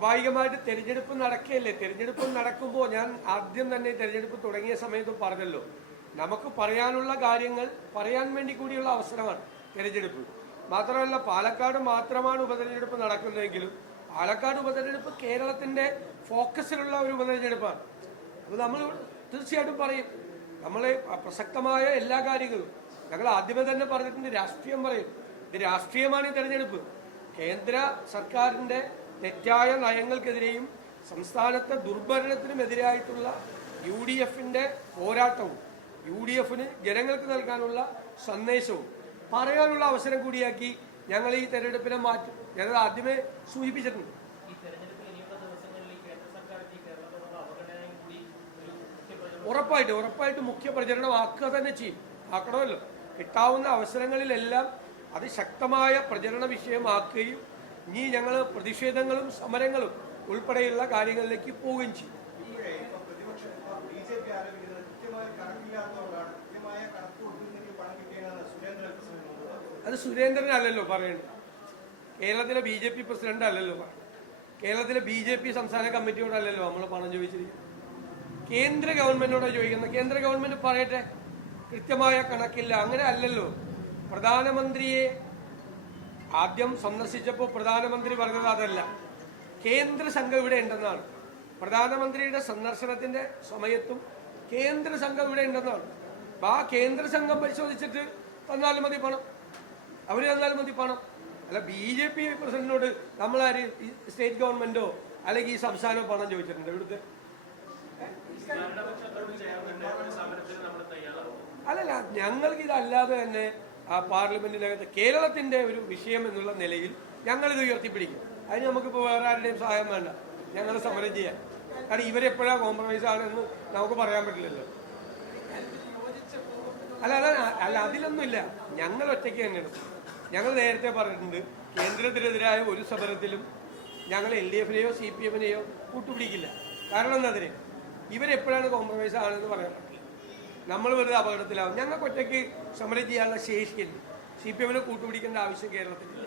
സ്വാഭാവികമായിട്ട് തെരഞ്ഞെടുപ്പ് നടക്കുകയല്ലേ. തെരഞ്ഞെടുപ്പ് നടക്കുമ്പോൾ ഞാൻ ആദ്യം തന്നെ തെരഞ്ഞെടുപ്പ് തുടങ്ങിയ സമയത്ത് പറഞ്ഞല്ലോ, നമുക്ക് പറയാനുള്ള കാര്യങ്ങൾ പറയാൻ വേണ്ടി കൂടിയുള്ള അവസരമാണ് തെരഞ്ഞെടുപ്പ്. മാത്രമല്ല, പാലക്കാട് മാത്രമാണ് ഉപതെരഞ്ഞെടുപ്പ് നടക്കുന്നതെങ്കിലും പാലക്കാട് ഉപതെരഞ്ഞെടുപ്പ് കേരളത്തിന്റെ ഫോക്കസിലുള്ള ഒരു ഉപതെരഞ്ഞെടുപ്പാണ്. അത് നമ്മൾ തീർച്ചയായിട്ടും പറയും. നമ്മളെ പ്രസക്തമായ എല്ലാ കാര്യങ്ങളും ഞങ്ങൾ ആദ്യമേ തന്നെ പറഞ്ഞിട്ടുണ്ട്. രാഷ്ട്രീയം പറയും. ഇത് രാഷ്ട്രീയമാണ് ഈ തെരഞ്ഞെടുപ്പ്. കേന്ദ്ര സർക്കാരിന്റെ തെറ്റായ നയങ്ങൾക്കെതിരെയും സംസ്ഥാനത്തെ ദുർഭരണത്തിനുമെതിരായിട്ടുള്ള UDFന്റെ പോരാട്ടവും UDFന് ജനങ്ങൾക്ക് നൽകാനുള്ള സന്ദേശവും പറയാനുള്ള അവസരം കൂടിയാക്കി ഞങ്ങൾ ഈ തെരഞ്ഞെടുപ്പിനെ മാറ്റും. ഞാനത് ആദ്യമേ സൂചിപ്പിച്ചിട്ടുണ്ട്. ഉറപ്പായിട്ട് മുഖ്യ പ്രചരണം ആക്കുക തന്നെ ചെയ്യും. ആക്കണമല്ലോ. കിട്ടാവുന്ന അവസരങ്ങളിലെല്ലാം അത് ശക്തമായ പ്രചരണ വിഷയമാക്കുകയും ഇനി ഞങ്ങൾ പ്രതിഷേധങ്ങളും സമരങ്ങളും ഉൾപ്പെടെയുള്ള കാര്യങ്ങളിലേക്ക് പോവുകയും ചെയ്യും. അത് സുരേന്ദ്രനല്ലല്ലോ പറയണത്. കേരളത്തിലെ BJP പ്രസിഡന്റ് അല്ലല്ലോ പറയുന്നത്. കേരളത്തിലെ BJP സംസ്ഥാന കമ്മിറ്റിയോടല്ലല്ലോ നമ്മൾ പണം ചോദിച്ചിരിക്കുന്നത്. കേന്ദ്ര ഗവൺമെന്റിനോടാണ് ചോദിക്കുന്നത്. കേന്ദ്ര ഗവൺമെന്റ് പറയട്ടെ, കൃത്യമായ കണക്കില്ല. അങ്ങനെ അല്ലല്ലോ. പ്രധാനമന്ത്രിയെ ആദ്യം സന്ദർശിച്ചപ്പോൾ പ്രധാനമന്ത്രി പറഞ്ഞത് അതല്ല, കേന്ദ്ര സംഘം ഇവിടെ ഉണ്ടെന്നാണ്. പ്രധാനമന്ത്രിയുടെ സന്ദർശനത്തിന്റെ സമയത്തും കേന്ദ്ര സംഘം ഇവിടെ ഉണ്ടെന്നാണ്. ആ കേന്ദ്ര സംഘം പരിശോധിച്ചിട്ട് തന്നാലും മതി പണം. അവർ തന്നാലും മതി പണം. അല്ല, BJP പ്രസിഡന്റിനോട് നമ്മളാര് സ്റ്റേറ്റ് ഗവൺമെന്റോ അല്ലെങ്കിൽ ഈ സംസ്ഥാനമോ പണം ചോദിച്ചിട്ടുണ്ട് ഇവിടുത്തെ? അല്ലല്ല, ഞങ്ങൾക്ക് ഇതല്ലാതെ തന്നെ ആ പാർലമെന്റിനകത്ത് കേരളത്തിന്റെ ഒരു വിഷയം എന്നുള്ള നിലയിൽ ഞങ്ങളിത് ഉയർത്തിപ്പിടിക്കും. അതിന് നമുക്കിപ്പോൾ വേറെ ആരുടെയും സഹായം വേണ്ട. ഞങ്ങൾ സമരം ചെയ്യാൻ. കാരണം ഇവരെപ്പോഴാണ് കോംപ്രമൈസ് ആണെന്ന് നമുക്ക് പറയാൻ പറ്റില്ലല്ലോ. അല്ല അതിലൊന്നുമില്ല. ഞങ്ങൾ ഒറ്റയ്ക്ക് തന്നെയാണ്. ഞങ്ങൾ നേരത്തെ പറഞ്ഞിട്ടുണ്ട്, കേന്ദ്രത്തിനെതിരായ ഒരു സമരത്തിലും ഞങ്ങൾ LDFനെയോ CPMനെയോ കൂട്ടുപിടിക്കില്ല. കാരണം എന്നതിന് ഇവരെപ്പോഴാണ് കോംപ്രമൈസ് ആണെന്ന് പറയാൻ പറ്റില്ല. നമ്മൾ വെറുതെ അപകടത്തിലാവും. ഞങ്ങൾക്ക് ഒറ്റയ്ക്ക് സമരം ചെയ്യാനുള്ള ശേഷിയില്ല. CPMനെ കൂട്ടുപിടിക്കേണ്ട ആവശ്യം കേരളത്തിലില്ല.